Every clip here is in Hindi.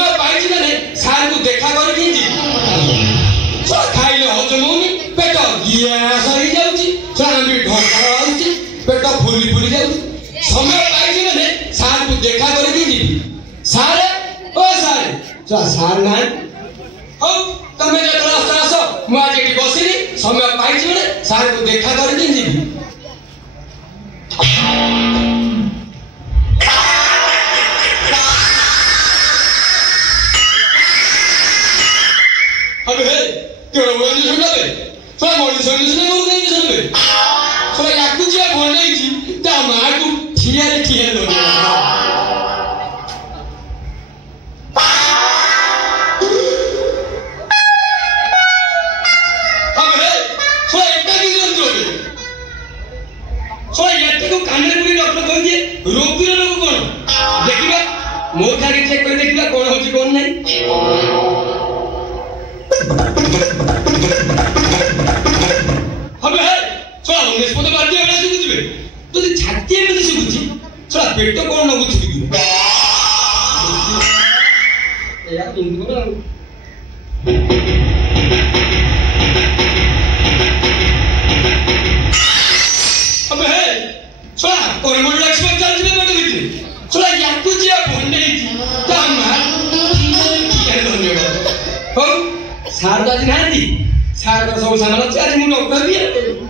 समय पाई माने सार को देखा करके खाइले हजम होनी पेट ग्यास हो जाउची चांदी ढोका आउची पेट फुली फुली जाउची समय पाई माने सार को देखा करके सारे ओ सारे चल सार ना हो तमे जे रास्ता आसो मु आज एठी बसिली समय पाई माने सार को देखा करके जीवी अबे हे केवळ बोलणी सुनावे सोळा मोडी सोडली सुना बोल नाही सुनावे सोळा याकुच्या बोलायची त्या मागू ठियारे ठियारे लोक अबे हे सोळा एकटा की जंतु सोळा एकटा को कानरे पुरी डॉक्टर कहजे रोगीर लोक कोन देखिबा मो ठारे चेक कर देखिबा कोन होची कोन नाही हमें है चला हम निष्पत्ति बात दिया बना चुकी थी तो ये छाती में नहीं चुकी थी चला पेट तो कौन ना कुछ चुकी यार तुम को ना हमें है चला कौन मोड़ लक्ष्मण चल जी में बैठ गई थी चला यार तुझे भूल नहीं थी क्या मार धन्यवाद हो शारदा जी नहीं शारदा सब सामान चार मुंह डॉक्टर भी है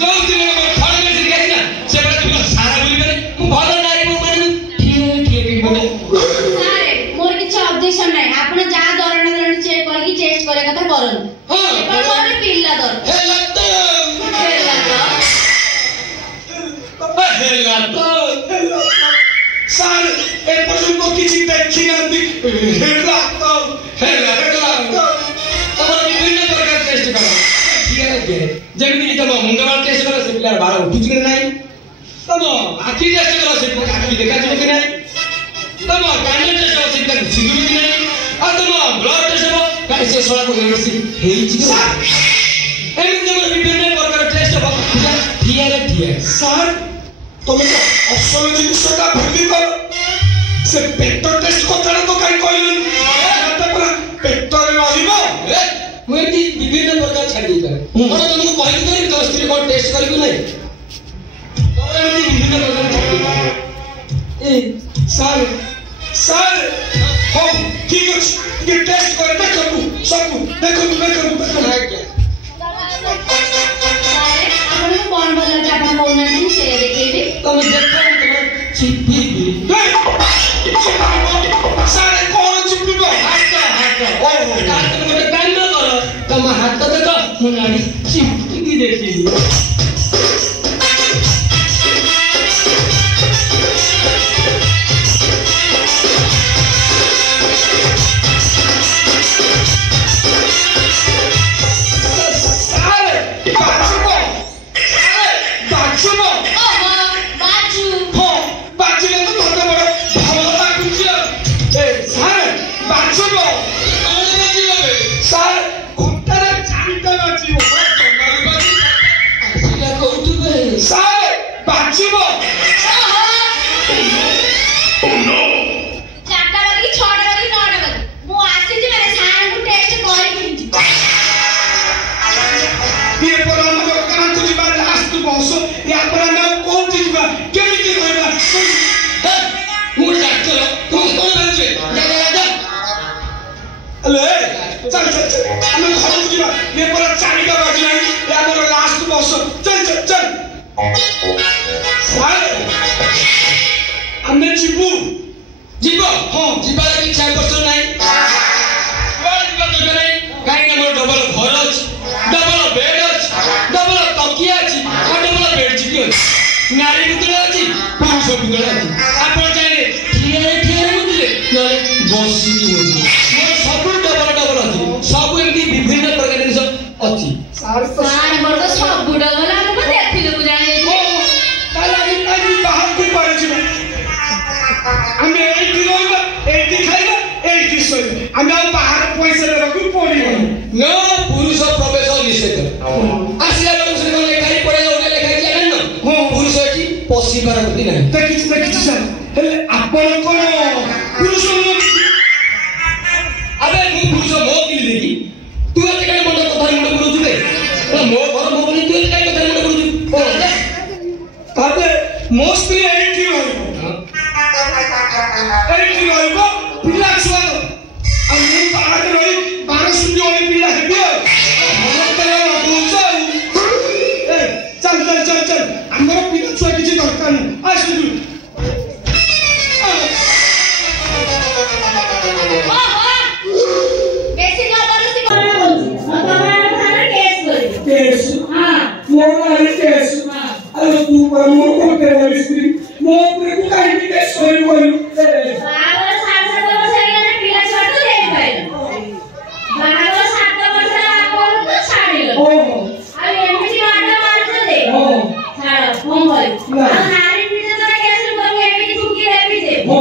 जो दिन में फल में सिखाई ना से बड़ा तुम सारा बोली बने मु भलो नारी मु माने ठीक बोले सारे मोर किछ ऑब्जेक्शन नाही आपण जा दरण चेक करके टेस्ट करे कथा करन हां पर मोर पिल्ला दर हेला तो सार ए पर्यंत किछि देखि नांती हेला तो तमर विभिन्न प्रकार टेस्ट करा ठीक है जेमिति तम मुंडवाल टेस्ट करा से पिलार बारा उठुछ कि नाही तम आखि टेस्ट करा से पिलार आखि देखा छ कि नाही तम कान टेस्ट करा से पिलार सिंदूर कि नाही आ तम ब्लड टेस्ट करा काई से सोला को हेसी हेई छि सार एमिति तमर विभिन्न प्रकार टेस्ट बा ठीक है सार तमे तो असल जिनिसटा भूली कर से पेट टेस्ट कथार तो काई कहलन मते पूरा पेट रे रहिबो ए मुई विभिन्न प्रकार छाडी कर कोन तुमको कहि दे तो स्त्री को टेस्ट करबो नै तो एमती विभिन्न प्रकार छाडी ए सर हो ठीक है ये टेस्ट कर देखो सब देखो कौन बोला कि अपन कोना दिन से देखेबे तुम देखो तुम चिप्पी सारे कौन चिप्पी को हाथ ओ हाथ तुम एक काम न करो तुम हाथ देखो मुनाडी चिप्पी की देखी नारी पुतला अछि पुरुष पुतला अछि आपण चाहे ठिया मुदिले नले बसी की मुदिले सब डबल अछि सब एमती विभिन्न प्रकार जिनिस अछि सार वर्ग सब डबल हमको देखिले को जाने ओ ताला आई बाहर को पड़े छी हम एठी रोइबा एठी खाइबा एठी सोइबा हम बाहर पैसा देबा पड़िबो न पुरुष प्रवेश निषेध आसिया लोक से लेखाई पड़े पसीबार गति नहीं देखि सर हेले आपण कोन पुरुष अबे मु पुरुष मो दिल देखि तू एते काई मंड कथा मुंड बोलु जुबे मो घर मो बोली तू एते काई कथा मुंड बोलु जु ताबे मो स्त्री एठी रहइबो पिला छुआ आ मु बाहर रही 12 सुंदी ओली पिला हेबे मन तले लगुछ ए चल हमर पिला छुआ किछि दरकार नै आ सुदु बेसी जबरदस्ती करना तुम्हारा केस हां मोर केस अरे तू पर मोर को करे स्त्री मोर पर तू काई केस करी बोलू बाबा 7 वर्ष हेलाने पिला छुआ तो देख पाइल बाबा 7 वर्ष आपन तो छाडिलो ओ आ एमिति आटा मारतो दे ओ छाड़ फोन कर आ नारी पिता तो केस करू एमिति चुकी रे दे ओ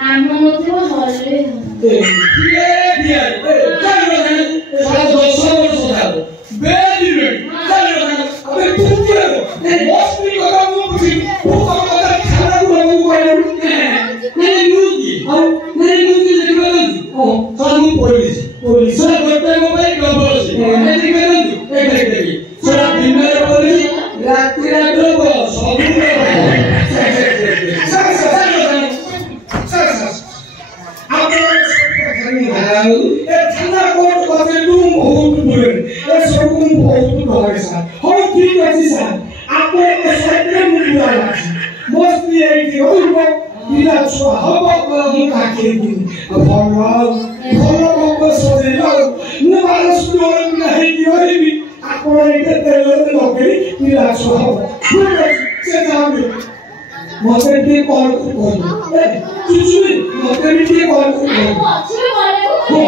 नाम नथो हले दिया चल सारा 200 वर्ष था बेदी में चल अबे तू क्या ने मस्ती करा मु बुझी तू करा खाना को मु कोइ ने न्यूज़ देखबे ओ सामु पुलिस गोटे मोबाइल डबल से ने देखबे देखि सारा दिन रे पुलिस रात्रि रात सब ए थाना कोर्ट कते तुम बहुत बुरे ए सब बहुत भरे सा हम ठीक अछि ସାର୍ ଆପଣଙ୍କ ସାଇଡରେ ମୁଁ ଯିବାର ଅଛି ମସ୍ତି ଏଇଠି ରହିବ ପିଲା ଛୁଆ ହବ ମୁଁ କାକେଇବି ଭଲ ଭଲ କମ୍ପ ସଜେଇଲ ମୁଁ 1200 ଟଙ୍କା ହେଇକି ରହିବି ଆପଣ ଏଇଟା ତେଲରେ ଲଗେଇ ପିଲା ଛୁଆ ହବ ଠିକ ଅଛି ସେ ଯାଆନ୍ତୁ ମତେ ଟିକେ କଲ୍ କରି କହିବେ ଚୁଚୁବି ମତେ ବି ଟିକେ କଲ୍ କରି କହିବେ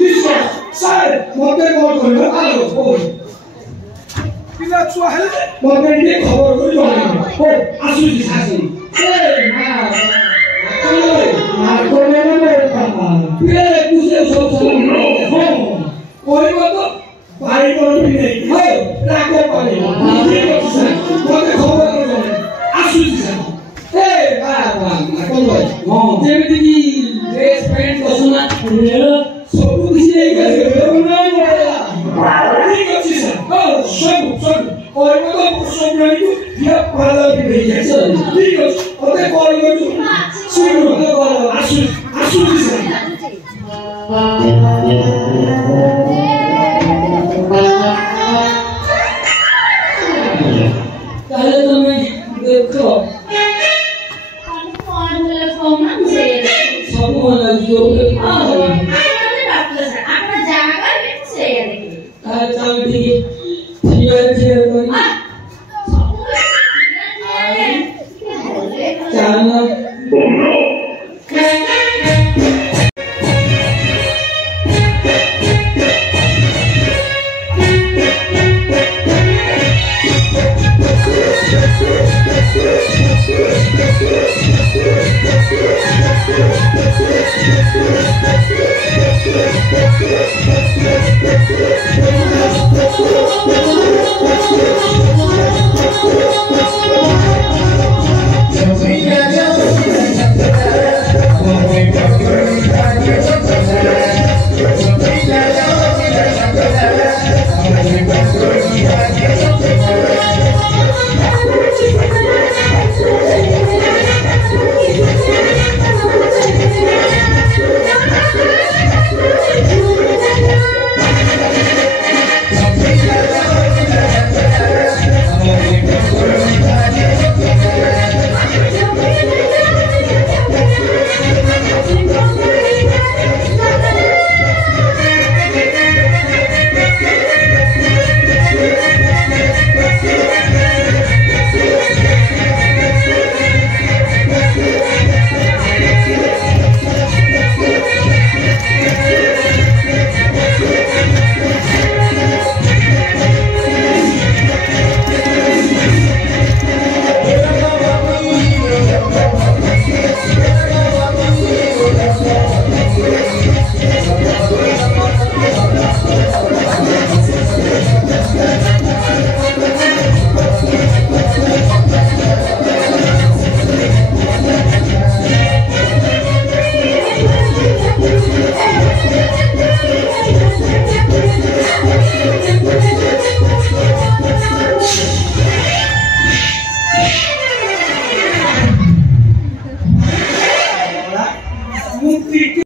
ନିଶ୍ଚୟ ସାର୍ ମତେ କଲ୍ କରିବେ ଆଲୋ ପିଲା ଛୁଆ ହେଲେ ମତେ ଟିକେ ଖବର କରି ଜଣାଇବେ ହଉ ଆସୁଛି ସାର୍ ପିଲା ଏକୁଶେ ସବୁ ହଁ କହିବ ତ ବାରିକର ବି ନେଇ ହଉ ରାଗ ପାଣି ଠିକ ଅଛି ସାର୍ ମତେ ଖବର କରି ଜଣାଇବେ ଆସୁଛି ସାର୍ ଯେମିତି କି ଡ୍ରେସ୍ ପ୍ୟାଣ୍ଟ କସନା ସବୁ କିଛି ଠିକ ଅଛି ସାର୍ ସବୁ କହିବ ତ ସବୁକୁ ଠିକ ଅଛି ମତେ କଲ୍ କରୁଛୁ ଆସୁଛି ସାର୍ ତାହେଲେ ତମେ ଦେଖ